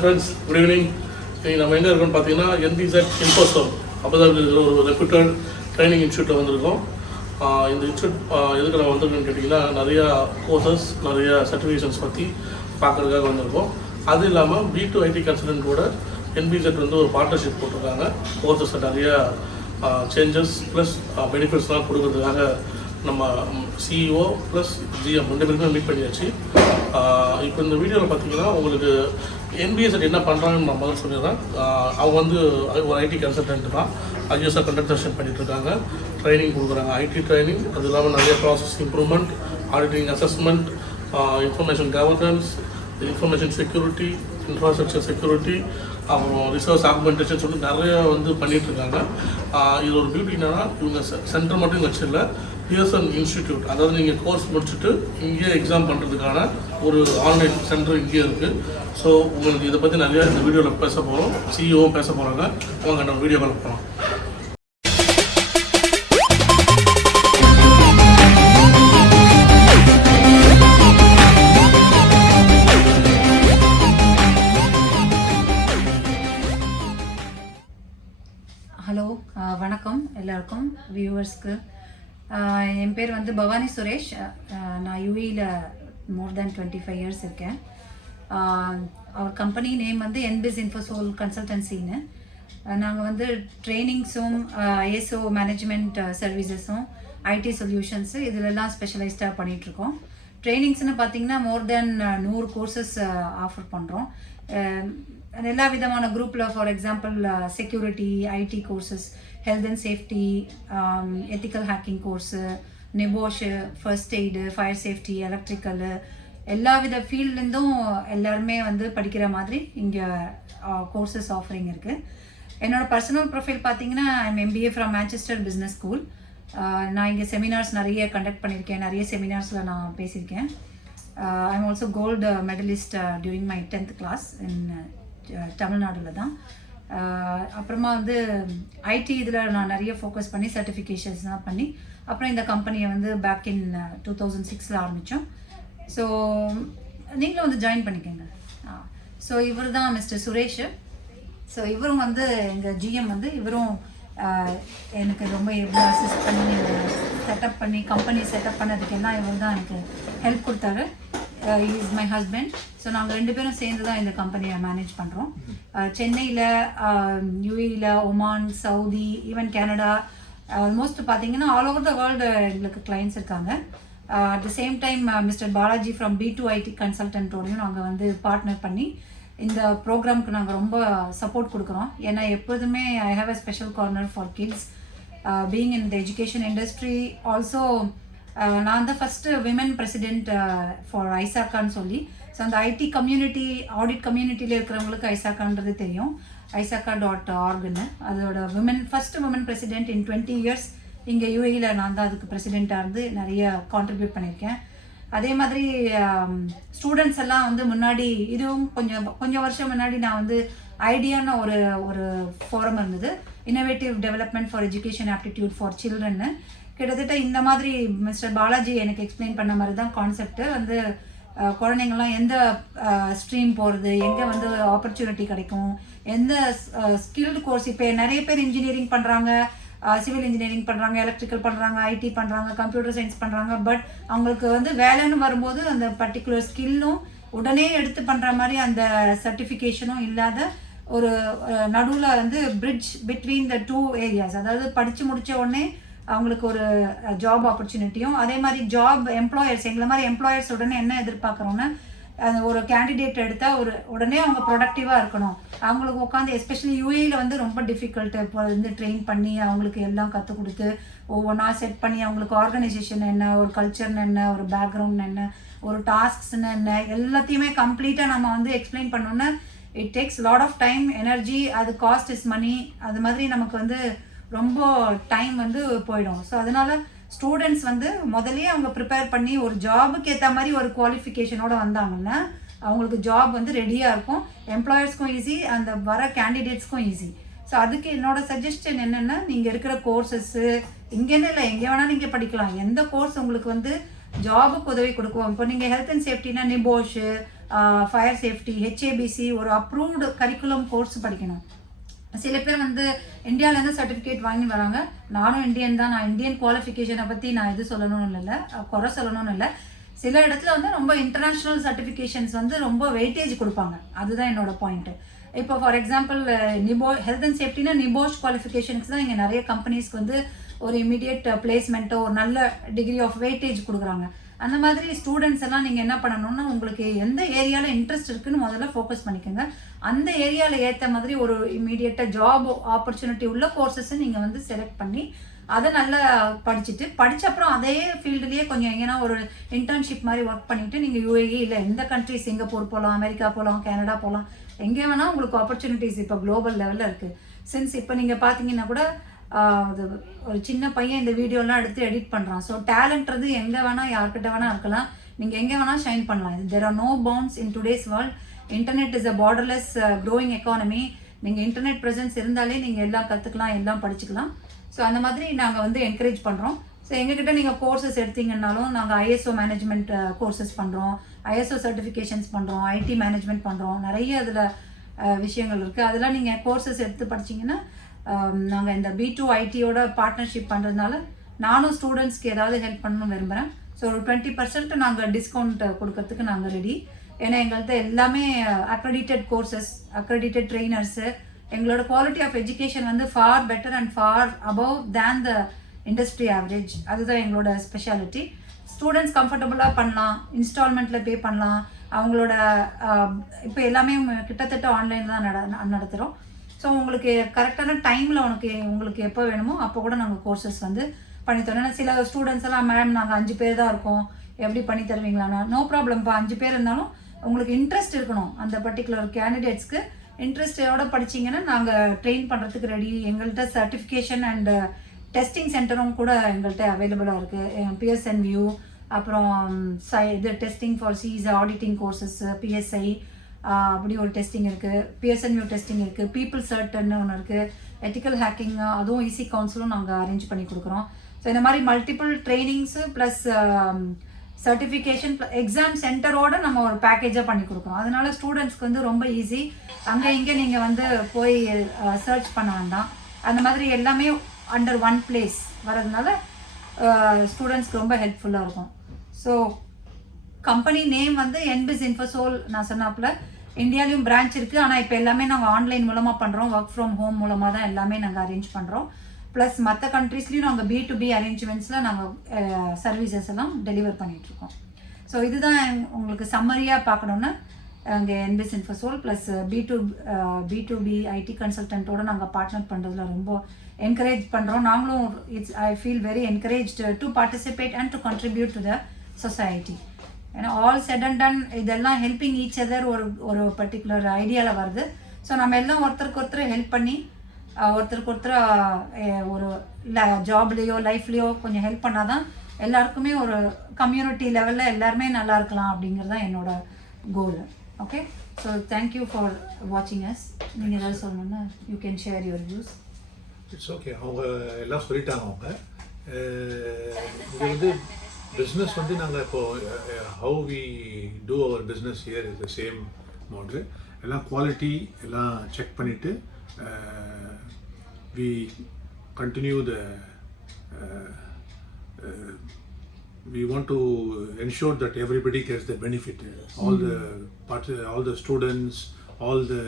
Friends, good evening. நம்ம எங்கே இருக்கோம்னு பார்த்தீங்கன்னா NBZ இன்ஃபோசோம் அபுதாபியில் இருக்கிற ஒரு ரெப்யூட்டட் ட்ரைனிங் இன்ஸ்டியூட்டில் வந்திருக்கோம். இந்த இன்ஸ்டியூட் எதுக்கு நம்ம வந்திருக்கோன்னு கேட்டிங்கன்னா நிறையா கோர்சஸ், நிறையா சர்டிஃபிகேஷன்ஸ் பற்றி பார்க்குறதுக்காக வந்திருக்கோம். அது இல்லாமல் B2IT கன்சல்டன்ட் கூட NBZ வந்து ஒரு பார்ட்னர்ஷிப் போட்டிருக்காங்க. கோர்சஸில் நிறையா சேஞ்சஸ் ப்ளஸ் பெனிஃபிட்ஸ்லாம் கொடுக்கறதுக்காக நம்ம CEO ப்ளஸ் GM 2 பேருமே மீட் பண்ணியாச்சு. இப்போ இந்த வீடியோவில் பார்த்தீங்கன்னா உங்களுக்கு NBZ என்ன பண்ணுறாங்கன்னு நான் முதல்ல சொல்லிடுறேன். அவங்க வந்து ஒரு IT கன்சல்டன்ட் தான். ISO கண்டக்டேஷன் பண்ணிகிட்ருக்காங்க, ட்ரைனிங் கொடுக்குறாங்க, IT ட்ரைனிங். அது இல்லாமல் நிறைய process improvement, auditing assessment, information governance, information security, infrastructure security, அப்புறம் ரிசர்ச் ஆக்மெண்டேஷன் சொல்லி நிறையா வந்து பண்ணிகிட்ருக்காங்க. இது ஒரு பியூட்டி என்னன்னா, இவங்க சென்டர் மட்டும் இங்கே வச்சிடல, பியர்சன் இன்ஸ்டிடியூட், அதாவது நீங்கள் கோர்ஸ் முடிச்சுட்டு இங்கேயே எக்ஸாம் பண்ணுறதுக்கான ஒரு ஆன்லைன் சென்டர் இங்கேயே இருக்குது. ஸோ உங்களுக்கு இதை பற்றி நிறையா இந்த வீடியோவில் பேச போகிறோம். CEOவும் பேச போகிறாங்க. அவங்க நம்ம வீடியோ கால் போகலாம். ஹலோ, வணக்கம் எல்லாருக்கும் வியூவர்ஸ்க்கு. என் பேர் வந்து பவானி சுரேஷ். நான் UAEல மோர் தேன் 25 இயர்ஸ் இருக்கேன். அவர் கம்பெனி நேம் வந்து NBZ இன்ஃபோசோல் கன்சல்டன்சின்னு. நாங்கள் வந்து ட்ரைனிங்ஸும் ISO மேனேஜ்மெண்ட் சர்வீசஸும் IT சொல்யூஷன்ஸு இதிலெல்லாம் ஸ்பெஷலைஸ்டாக பண்ணிகிட்ருக்கோம். ட்ரைனிங்ஸ்னு பார்த்திங்கன்னா மோர் தென் 100 கோர்சஸ் ஆஃபர் பண்ணுறோம். எல்லா விதமான குரூப்பில், for example security, IT courses, health and safety, ethical hacking course, NEBOSH, first aid, fire safety, electrical, எல்லா வித ஃபீல்ட்லேருந்தும் எல்லாருமே வந்து படிக்கிற மாதிரி இங்கே கோர்சஸ் ஆஃபரிங் இருக்குது. என்னோடய பர்சனல் ப்ரொஃபைல் பார்த்தீங்கன்னா I'm MBA from Manchester business school. நான் இங்கே செமினார்ஸ் நிறைய கண்டக்ட் பண்ணியிருக்கேன், நிறைய செமினார்ஸில் நான் பேசியிருக்கேன். I'm also gold medalist during my 10th class in தமிழ்நாடுல தான். அப்புறமா வந்து IT இதில் நான் நிறைய ஃபோக்கஸ் பண்ணி சர்டிஃபிகேஷன்ஸ்லாம் பண்ணி அப்புறம் இந்த கம்பெனியை வந்து பேக் இன் 2006 ஆரம்பித்தோம். ஸோ நீங்களும் வந்து ஜாயின் பண்ணிக்கோங்க. ஸோ இவர் தான் மிஸ்டர் சுரேஷ். ஸோ இவரும் வந்து எங்கள் GM வந்து இவரும் எனக்கு ரொம்ப எவ்வளோ அசிஸ்ட் பண்ணி செட்டப் பண்ணி கம்பெனி செட்டப் பண்ணதுக்கெல்லாம் இவர் தான் எனக்கு ஹெல்ப் கொடுத்தாரு. Is my husband. ஸோ நாங்கள் 2 பேரும் சேர்ந்து தான் இந்த கம்பெனியை மேனேஜ் பண்ணுறோம். சென்னையில், UAEல, Oman, Saudi, even Canada, almost பார்த்தீங்கன்னா ஆல் ஓவர் த வேர்ல்டு எங்களுக்கு கிளைண்ட்ஸ் இருக்காங்க. At the same time mister Balaji from B2IT கன்சல்டன்ட்டோடையும் நாங்கள் வந்து பார்ட்னர் பண்ணி இந்த ப்ரோக்ராம்க்கு நாங்கள் ரொம்ப சப்போர்ட் கொடுக்குறோம். ஏன்னா எப்போதுமே I have a special corner for kids being in the education industry. Also நான் தான் ஃபஸ்ட்டு விமன் பிரசிடென்ட் ஃபார் ஐசாக்கான்னு சொல்லி. ஸோ அந்த IT கம்யூனிட்டி, ஆடிட் கம்யூனிட்டியில் இருக்கிறவங்களுக்கு ஐசாக்கான்றது தெரியும், isaka.orgன்னு. அதோட ஃபஸ்ட்டு விமன் பிரசிடென்ட் இன் 20 இயர்ஸ் இங்கே UAEல நான் தான் அதுக்கு பிரசிடெண்ட்டாக இருந்து நிறைய கான்ட்ரிபியூட் பண்ணியிருக்கேன். அதே மாதிரி ஸ்டூடெண்ட்ஸ் எல்லாம் வந்து முன்னாடி, இதுவும் கொஞ்சம் வருஷம் முன்னாடி நான் வந்து ஐடியான்னு ஒரு ஃபோரம் இருந்தது, innovative development for education aptitude for சில்ட்ரன்னு. கிட்டத்தட்ட இந்த மாதிரி மிஸ்டர் பாலாஜி எனக்கு எக்ஸ்பிளைன் பண்ண மாதிரி தான் கான்செப்ட்டு. வந்து குழந்தைங்கள்லாம் எந்த ஸ்ட்ரீம் போகிறது, எங்கே வந்து ஆப்பர்ச்சுனிட்டி கிடைக்கும், எந்த ஸ்கில்டு கோர்ஸ். இப்போ நிறைய பேர் இன்ஜினியரிங் பண்ணுறாங்க, சிவில் இன்ஜினியரிங் பண்ணுறாங்க, எலக்ட்ரிக்கல் பண்ணுறாங்க, IT பண்ணுறாங்க, கம்ப்யூட்டர் சயின்ஸ் பண்ணுறாங்க. பட் அவங்களுக்கு வந்து வேலைன்னு வரும்போது அந்த பர்டிகுலர் ஸ்கில்லும் உடனே எடுத்து பண்ணுற மாதிரி அந்த சர்டிஃபிகேஷனும் இல்லாத ஒரு நடுவில் வந்து பிரிட்ஜ் பிட்வீன் த 2 ஏரியாஸ். அதாவது படித்து முடித்த உடனே அவங்களுக்கு ஒரு ஜாப் ஆப்பர்ச்சுனிட்டியும், அதே மாதிரி ஜாப் எம்ப்ளாயர்ஸ், எங்களை மாதிரி எம்ப்ளாயர்ஸ் உடனே என்ன எதிர்பார்க்குறோன்னா, ஒரு கேண்டிடேட் எடுத்தால் உடனே அவங்க ப்ரொடக்டிவாக இருக்கணும். அவங்களுக்கு உட்காந்து எஸ்பெஷலி UAEல வந்து ரொம்ப டிஃபிகல்ட்டு. இப்போ வந்து ட்ரெயின் பண்ணி அவங்களுக்கு எல்லாம் கற்றுக் கொடுத்து ஒவ்வொன்றா செட் பண்ணி அவங்களுக்கு ஆர்கனைசேஷன் என்ன, ஒரு கல்ச்சர்னு என்ன, ஒரு பேக்ரவுண்ட் என்ன, ஒரு டாஸ்க்ஸ்ன்னு என்ன, எல்லாத்தையுமே கம்ப்ளீட்டாக நம்ம வந்து எக்ஸ்பிளைன் பண்ணோன்னா it takes lot of time, energy. அது காஸ்ட் இஸ் மணி. அது மாதிரி நமக்கு வந்து ரொம்ப டைம் வந்து போயிடும். ஸோ அதனால ஸ்டூடெண்ட்ஸ் வந்து முதலே அவங்க ப்ரிப்பேர் பண்ணி ஒரு ஜாபுக்கு ஏற்ற மாதிரி ஒரு குவாலிஃபிகேஷனோடு வந்தாங்கன்னா அவங்களுக்கு ஜாப் வந்து ரெடியாக இருக்கும். எம்ப்ளாயர்ஸ்க்கும் ஈஸி, அந்த வர கேண்டிடேட்ஸ்க்கும் ஈஸி. ஸோ அதுக்கு என்னோட சஜஷன் என்னென்னா, நீங்கள் இருக்கிற கோர்சஸ்ஸு இங்கேன்னு இல்லை, எங்கே வேணாலும் நீங்கள் படிக்கலாம். எந்த கோர்ஸ் உங்களுக்கு வந்து ஜாபுக்கு உதவி கொடுக்குவோம். இப்போ நீங்கள் ஹெல்த் அண்ட் சேஃப்டினா நிபோஷு, ஃபயர் சேஃப்டி, ஹெச்ஏபிசி ஒரு அப்ரூவ்டு கரிக்குலம் கோர்ஸ் படிக்கணும். சில பேர் வந்து இந்தியாவிலேருந்து சர்டிஃபிகேட் வாங்கி வராங்க. நானும் இந்தியன் தான், நான் இந்தியன் குவாலிஃபிகேஷனை பற்றி நான் எது சொல்லணும்னு இல்லை, குறை சொல்லணும்னு இல்லை. சில இடத்துல வந்து ரொம்ப இன்டர்நேஷ்னல் சர்டிஃபிகேஷன்ஸ் வந்து ரொம்ப வெயிட்டேஜ் கொடுப்பாங்க. அதுதான் என்னோட பாயிண்ட்டு. இப்போ ஃபார் எக்ஸாம்பிள் ஹெல்த் அண்ட் சேஃப்டினா நிபோஷ் குவாலிஃபிகேஷனுக்கு தான் இங்கே நிறைய கம்பெனிஸ்க்கு வந்து ஒரு இமீடியட் பிளேஸ்மெண்ட்டோ ஒரு நல்ல டிகிரி ஆஃப் வெயிட்டேஜ் கொடுக்குறாங்க. அந்த மாதிரி ஸ்டூடெண்ட்ஸ் எல்லாம் நீங்கள் என்ன பண்ணணும்னா, உங்களுக்கு எந்த ஏரியாவில் இன்ட்ரெஸ்ட் இருக்குன்னு முதல்ல ஃபோக்கஸ் பண்ணிக்கோங்க. அந்த ஏரியாவில் ஏற்ற மாதிரி ஒரு இமீடியட்டாக ஜாப் ஆப்பர்ச்சுனிட்டி உள்ள கோர்சஸை நீங்கள் வந்து செலக்ட் பண்ணி அதை நல்லா படித்த அப்புறம் அதே ஃபீல்டுலேயே கொஞ்சம் எங்கன்னா ஒரு இன்டர்ன்ஷிப் மாதிரி ஒர்க் பண்ணிவிட்டு நீங்கள் யூஏஇ இல்லை எந்த கண்ட்ரி, சிங்கப்பூர் போகலாம், அமெரிக்கா போகலாம், கனடா போகலாம், எங்கே வேணால் உங்களுக்கு ஆப்பர்ச்சுனிட்டிஸ் இப்போ குளோபல் லெவலில் இருக்குது. சின்ஸ் இப்போ நீங்கள் பார்த்தீங்கன்னா கூட ஒரு சின்ன பையன் இந்த வீடியோலாம் எடுத்து எடிட் பண்ணுறான். ஸோ டேலண்ட்றது எங்கே வேணால் யார்கிட்ட வேணால் இருக்கலாம், நீங்கள் எங்கே வேணால் ஷைன் பண்ணலாம். There are no bounds in today's world. Internet is a borderless growing economy. நீங்கள் இன்டர்நெட் ப்ரெசன்ஸ் இருந்தாலே நீங்கள் எல்லாம் கற்றுக்கலாம், எல்லாம் படிச்சுக்கலாம். ஸோ அந்த மாதிரி நாங்கள் வந்து என்கரேஜ் பண்ணுறோம். ஸோ எங்ககிட்ட நீங்கள் கோர்சஸ் எடுத்தீங்கன்னாலும் நாங்கள் ஐஎஸ்ஓ மேனேஜ்மெண்ட் கோர்சஸ் பண்ணுறோம், ஐஎஸ்ஓ சர்டிஃபிகேஷன்ஸ் பண்ணுறோம், ஐடி மேனேஜ்மெண்ட் பண்ணுறோம். நிறைய அதில் விஷயங்கள் இருக்குது. அதெல்லாம் நீங்கள் கோர்சஸ் எடுத்து படிச்சிங்கன்னா நாங்கள் இந்த B2 ஐடியோட பார்ட்னர்ஷிப் பண்ணுறதுனால நானும் ஸ்டூடெண்ட்ஸ்க்கு ஏதாவது ஹெல்ப் பண்ணணும்னு விரும்புகிறேன். ஸோ ஒரு 20% நாங்கள் டிஸ்கவுண்ட் கொடுக்கறதுக்கு நாங்கள் ரெடி. ஏன்னா எங்கள்கிட்ட எல்லாமே அக்ரெடிட்டட் கோர்சஸ், அக்ரெடிட்டட் ட்ரெயினர்ஸு. எங்களோட குவாலிட்டி ஆஃப் எஜுகேஷன் வந்து far better and far above than the industry average. அதுதான் எங்களோட ஸ்பெஷாலிட்டி. ஸ்டூடெண்ட்ஸ் கம்ஃபர்டபுளாக பண்ணலாம், இன்ஸ்டால்மெண்ட்டில் பே பண்ணலாம். அவங்களோட இப்போ எல்லாமே கிட்டத்தட்ட ஆன்லைன் தான் நடத்துகிறோம். ஸோ உங்களுக்கு கரெக்டான டைமில் உங்களுக்கு எப்போ வேணுமோ அப்போ கூட நாங்கள் கோர்சஸ் வந்து பண்ணித்தரோம். ஏன்னா சில ஸ்டூடெண்ட்ஸ் எல்லாம் மேம் நாங்கள் 5 பேர் தான் இருக்கோம், எப்படி பண்ணி தருவீங்களாண்ணா? நோ ப்ராப்ளம்ப்பா, 5 பேர் இருந்தாலும் உங்களுக்கு இன்ட்ரெஸ்ட் இருக்கணும். அந்த பர்டிகுலர் கேண்டிடேட்ஸ்க்கு இன்ட்ரெஸ்டோட படிச்சிங்கன்னா நாங்கள் ட்ரெயின் பண்ணுறதுக்கு ரெடி. எங்கள்கிட்ட சர்டிஃபிகேஷன் அண்ட் டெஸ்டிங் சென்டரும் கூட எங்கள்கிட்ட அவைலபிளாக இருக்குது. பிஎஸ்என் வியூ, அப்புறம் இது டெஸ்டிங் ஃபார் சீஸ் ஆடிட்டிங் கோர்சஸ், பிஎஸ்ஐ அப்படி ஒரு டெஸ்டிங் இருக்குது, பிஎஸ்என் வியூ டெஸ்டிங் இருக்குது, பீப்புள் சர்ட்ன்னு ஒன்று இருக்குது, எத்திக்கல் ஹேக்கிங், அதுவும் ஈஸி கவுன்சிலும் நாங்கள் அரேஞ்ச் பண்ணி கொடுக்குறோம். ஸோ இந்த மாதிரி multiple trainings plus certification exam சென்டரோடு நம்ம ஒரு பேக்கேஜாக பண்ணி கொடுக்குறோம். அதனால ஸ்டூடெண்ட்ஸ்க்கு வந்து ரொம்ப ஈஸி. அங்கே இங்கே நீங்கள் வந்து போய் சர்ச் பண்ண வேண்டாம். அந்த மாதிரி எல்லாமே அண்டர் ஒன் பிளேஸ் வரதுனால ஸ்டூடெண்ட்ஸ்க்கு ரொம்ப ஹெல்ப்ஃபுல்லாக இருக்கும். ஸோ கம்பெனி நேம் வந்து என்பிஸ் இன்ஃபோசோல். நான் சொன்னாப்புல இந்தியாலையும் பிரான்ச் இருக்குது. ஆனால் இப்போ எல்லாமே நாங்கள் ஆன்லைன் மூலமாக பண்ணுறோம், ஒர்க் ஃப்ரம் ஹோம் மூலமாக தான் எல்லாமே நாங்கள் அரேஞ்ச் பண்ணுறோம். ப்ளஸ் மற்ற கண்ட்ரீஸ்லேயும் நாங்கள் B2B அரேஞ்ச்மெண்ட்ஸில் நாங்கள் சர்வீசஸ் எல்லாம் டெலிவர் பண்ணிகிட்ருக்கோம். ஸோ இதுதான் உங்களுக்கு சம்மரியாக பார்க்கணுன்னா அங்கே என்பிஸ் இன்ஃபோசோல் ப்ளஸ் B2B ஐடி கன்சல்டன்ட்டோடு நாங்கள் பார்ட்னர் பண்ணுறதுல ரொம்ப என்கரேஜ் பண்ணுறோம். நாங்களும் I feel very encouraged to participate and to contribute to the society. ஏன்னா ஆல் செட் அண்ட் டன் இதெல்லாம் ஹெல்பிங் ஈச் அதர் ஒரு பர்டிகுலர் ஐடியாவில் வருது. ஸோ நம்ம எல்லாம் ஒருத்தருக்கு ஒருத்தர் ஹெல்ப் பண்ணி ஒருத்தருக்கு ஒருத்தர் ஒரு ஜாப்லேயோ லைஃப்லேயோ கொஞ்சம் ஹெல்ப் பண்ணால் தான் எல்லாருக்குமே ஒரு கம்யூனிட்டி லெவலில் எல்லாருமே நல்லா இருக்கலாம் அப்படிங்கிறது தான் என்னோட கோல். ஓகே, ஸோ தேங்க்யூ ஃபார் வாட்சிங் அஸ். நீங்கள் ஏதாவது சொல்லணுன்னா you can share your views. It's okay, அவங்க எல்லாம் சொல்லிட்டாங்க. அவங்க இங்கே வந்து பிஸ்னஸ் வந்து நாங்கள் இப்போது how we do our business here is the same model. எல்லாம் குவாலிட்டி எல்லாம் செக் பண்ணிவிட்டு we continue we want to ensure that everybody gets the benefit. All the students, all the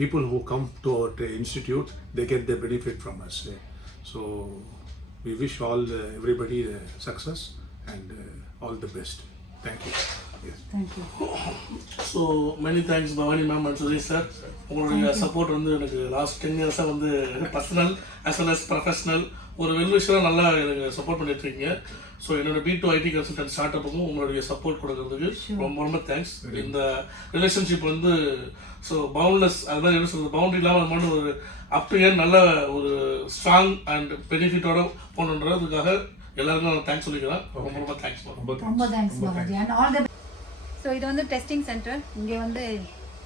people who come to our institute, they get the benefit from us. So we wish everybody the success and all the best. Thank you. Yes. Thank you. So many thanks Bhavani ma'am and Suresh sir. உங்களுடைய support வந்து எனக்கு last 10 இயர்ஸாக வந்து personal as well as professional ஒரு வெல்விஷராக நல்லா எனக்கு support பண்ணிட்டுருக்கீங்க. So என்னோட B2 ஐடி கன்சல்டன்ட் ஸ்டார்ட் அப்புக்கும் உங்களுடைய சப்போர்ட் கொடுக்கறதுக்கு ரொம்ப ரொம்ப தேங்க்ஸ். இந்த ரிலேஷன்ஷிப் வந்து ஸோ பவுண்ட்லெஸ், அது மாதிரி என்ன சொல்கிறது, பவுண்டரி இல்லாமல் நம்ம வந்து ஒரு அப் டு எண்ட் நல்ல ஒரு ஸ்ட்ராங் அண்ட் பெனிஃபிட்டோட போகணுன்றதுக்காக எல்லாருக்கும் நான் தேங்க்ஸ் சொல்லிக்கிறேன். ரொம்ப ரொம்ப தேங்க்ஸ். ரொம்ப thanks Babaji and all the. So இது வந்து டெஸ்டிங் சென்டர். இங்கே வந்து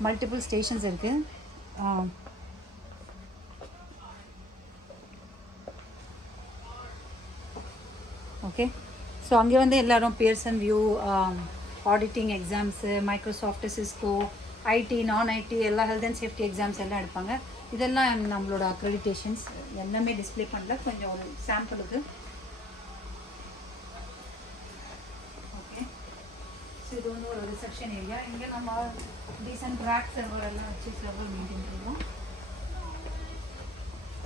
மல்டிபிள் ஸ்டேஷன்ஸ் இருக்குது. ஓகே, ஸோ அங்கே வந்து எல்லோரும் Pearson VUE, auditing exams, Microsoft, Cisco, IT, non IT எல்லா ஹெல்த் அண்ட் சேஃப்டி எக்ஸாம்ஸ் எல்லாம் எடுப்பாங்க. இதெல்லாம் நம்மளோட அக்ரெடிட்டேஷன்ஸ் எல்லாமே டிஸ்ப்ளே பண்ணல, கொஞ்சம் ஒரு சாம்பிளுக்கு. ஓகே, ஸோ இது வந்து ஒரு ரிசப்ஷன் ஏரியா. இங்கே நம்ம டீசன்ட் ரேக் சர்வர் எல்லாம் வச்சு சர்வர் மெயின்டைன் பண்ணுவோம்.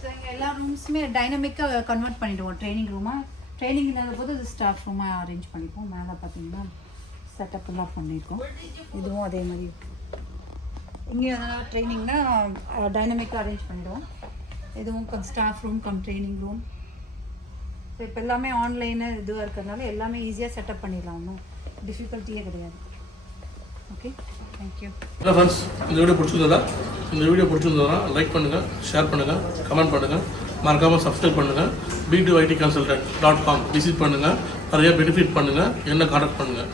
ஸோ இங்கே எல்லா ரூம்ஸுமே டைனமிக்காக கன்வெர்ட் பண்ணிவிடுவோம் ட்ரைனிங் ரூமாக. ட்ரைனிங் இல்லாத போது அது ஸ்டாஃப் ரூமாக அரேஞ்ச் பண்ணிப்போம். மேலே பார்த்தீங்கன்னா செட்டப்லாம் பண்ணியிருக்கோம். இதுவும் அதே மாதிரி இருக்குது. இங்கே எதனா ட்ரைனிங்னா டைனமிக்காக அரேஞ்ச் பண்ணிவிடுவோம். இதுவும் staff room come training room. So இப்போ எல்லாமே ஆன்லைனு இதுவாக இருக்கிறதுனால எல்லாமே ஈஸியாக செட்டப் பண்ணிடலாம், ஒன்றும் டிஃபிகல்ட்டியே கிடையாது. Okay, thank you. ஹலோ ஃப்ரெண்ட்ஸ், இந்த வீடியோ பிடிச்சிருந்ததுன்னா லைக் பண்ணுங்கள், ஷேர் பண்ணுங்கள், கமெண்ட் பண்ணுங்கள், மறக்காமல் சப்ஸ்கிரைப் பண்ணுங்கள். b2itconsultant.com விசிட் பண்ணுங்கள், நிறைய பெனிஃபிட் பண்ணுங்கள், என்ன கான்டாக்ட் பண்ணுங்கள்.